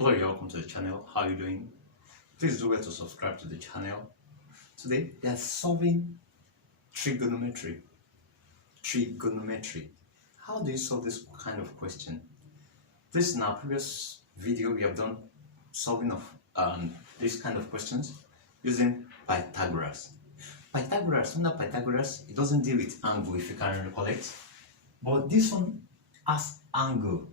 Hello, you're welcome to the channel. How are you doing? Please do well to subscribe to the channel. Today we are solving trigonometry. Trigonometry. How do you solve this kind of question? This in our previous video we have done solving of this kind of questions using Pythagoras. Under Pythagoras, it doesn't deal with angle if you can recollect, but this one has angle.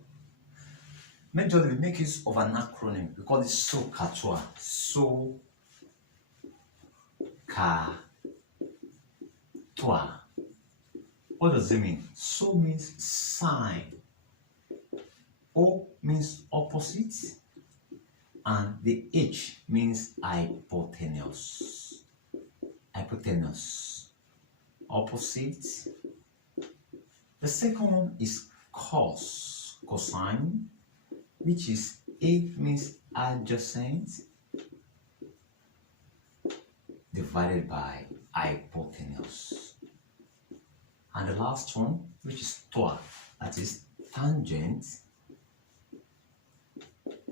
Majorly, we make use of an acronym. We call it SOHCAHTOA. SOHCAHTOA. What does it mean? So means sine. O means opposite. And the H means hypotenuse. Hypotenuse. Opposite. The second one is cos. Cosine. Which is A means adjacent divided by hypotenuse. And the last one, which is TOA, that is tangent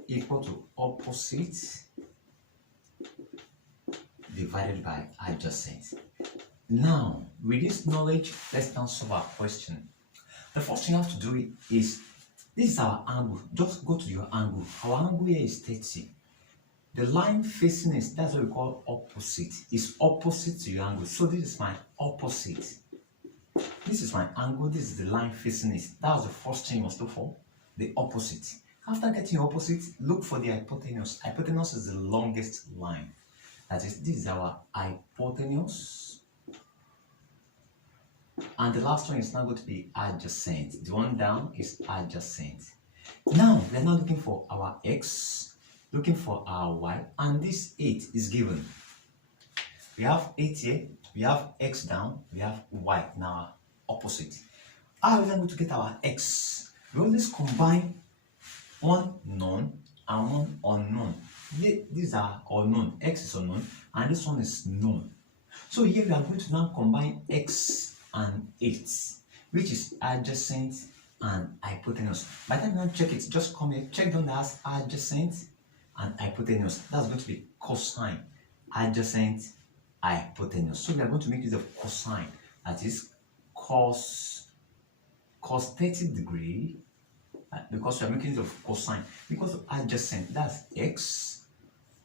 equal to opposite divided by adjacent. Now, with this knowledge, let's now solve our question. The first thing you have to do is, this is our angle. Just go to your angle. Our angle here is 30. The line facing it, that's what we call opposite. It's opposite to your angle. So this is my opposite. This is my angle. This is the line facing it. That's the first thing you must look for, the opposite. After getting opposite, look for the hypotenuse. Hypotenuse is the longest line. That is, this is our hypotenuse. And the last one is now going to be adjacent. The one down is adjacent. Now, we are now looking for our x, looking for our y, and this 8 is given. We have 8 here, we have x down, we have y in our opposite. How are we going to get our x? We always combine one known and one unknown. These are unknown. X is unknown, and this one is known. So here we are going to now combine x and 8, which is adjacent and hypotenuse. By the time you want to check it, just come here, check down as adjacent and hypotenuse. That's going to be cosine, adjacent, hypotenuse. So we are going to make use of cosine. That is cos 30 degree, because we are making use of cosine. Because of adjacent, that's x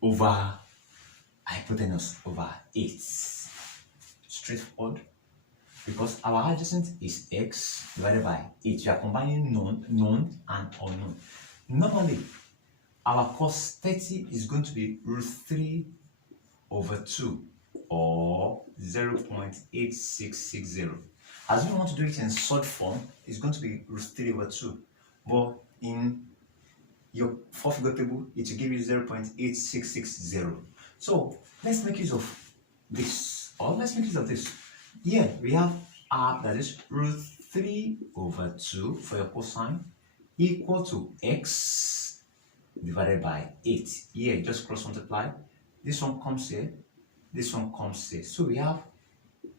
over hypotenuse over 8. Straightforward. Because our adjacent is x divided by 8. We are combining known and unknown. Normally, our cos 30 is going to be root 3 over 2 or 0.8660. As we want to do it in short form, it's going to be root 3 over 2. But in your four-figure table, it will give you 0.8660. So let's make use of this, or let's make use of this. Here we have r, that is root 3 over 2 for your cosine, equal to x divided by 8. Here just cross multiply. This one comes here, this one comes here. So we have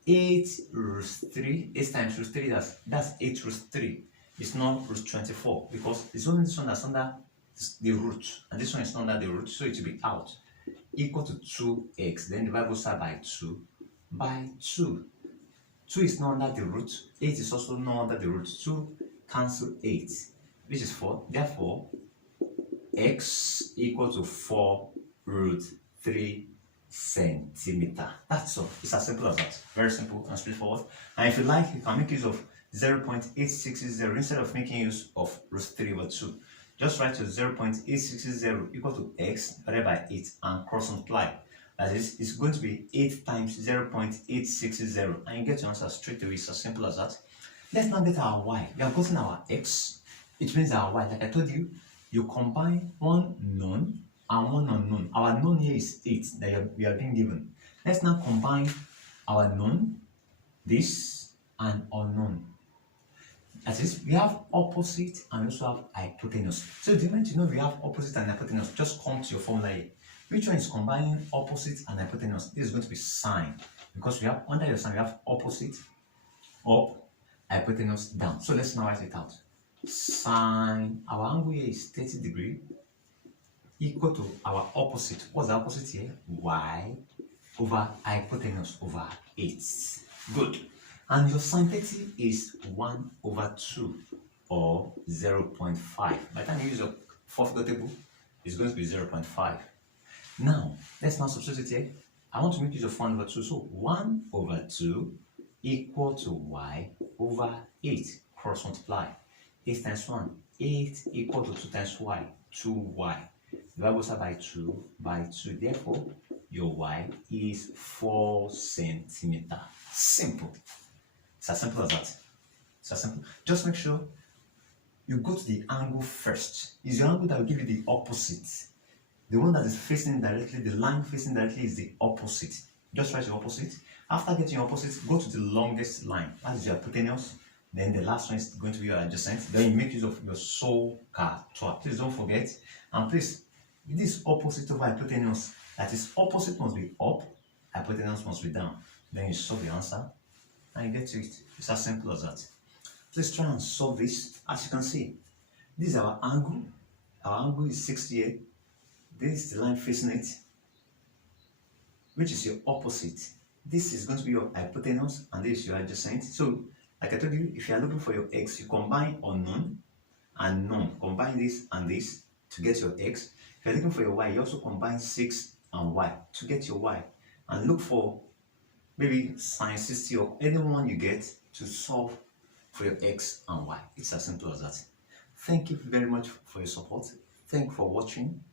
8 root 3, 8 times root 3, that's 8 root 3. It's not root 24 because it's only this one that's under the root, and this one is not under the root, so it will be out. Equal to 2x, then divide both sides by 2 by 2. 2 is not under the root, 8 is also not under the root. 2 cancel 8, which is 4. Therefore, x equal to 4 root 3 centimeter. That's all. It's as simple as that. Very simple and straightforward. And if you like, you can make use of 0.8660 instead of making use of root 3 over 2. Just write to 0.8660 equal to x divided by 8 and cross multiply. That is, it's going to be 8 times 0.8660, and you get your answer straight away. It's as simple as that. Let's now get our y. We have gotten our x, it means our y. Like I told you, you combine one known and one unknown. Our known here is 8 that we are being given. Let's now combine our known, this, and unknown. That is, we have opposite and also have hypotenuse. So the moment you know we have opposite and hypotenuse, just come to your formula here. Which one is combining opposite and hypotenuse? This is going to be sine, because we have under your sine we have opposite up, hypotenuse down. So let's now write it out. Sine, our angle here is 30 degrees. equal to our opposite. What's the opposite here? Y over hypotenuse over 8. Good. And your sine 30 is 1 over 2 or 0.5. By the time you use your four-figure table, it's going to be 0.5. Now, let's now substitute here. I want to make use of 1 over 2. So 1 over 2 equal to y over 8. Cross multiply. 8 times 1. 8 equal to 2 times y. 2y. Divide both sides by 2. Therefore, your y is 4 centimeters. Simple. It's as simple as that. It's as simple. Just make sure you go to the angle first. It's your angle that will give you the opposite. The one that is facing directly, the line facing directly is the opposite. Just write your opposite. After getting your opposite, go to the longest line. That is your hypotenuse. Then the last one is going to be your adjacent. Then you make use of your SOHCAHTOA. Please don't forget. And please, this opposite of hypotenuse, that is opposite must be up, hypotenuse must be down. Then you solve the answer and you get to it. It's as simple as that. Please try and solve this. As you can see, this is our angle. Our angle is 60 here. This is the line facing it, which is your opposite. This is going to be your hypotenuse and this is your adjacent. So, like I told you, if you are looking for your x, you combine unknown and known. Combine this and this to get your x. If you're looking for your y, you also combine 6 and y to get your y. And look for maybe sine 60 or anyone you get to solve for your x and y. It's as simple as that. Thank you very much for your support. Thank you for watching.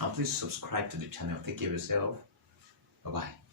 And please subscribe to the channel. Take care of yourself. Bye-bye.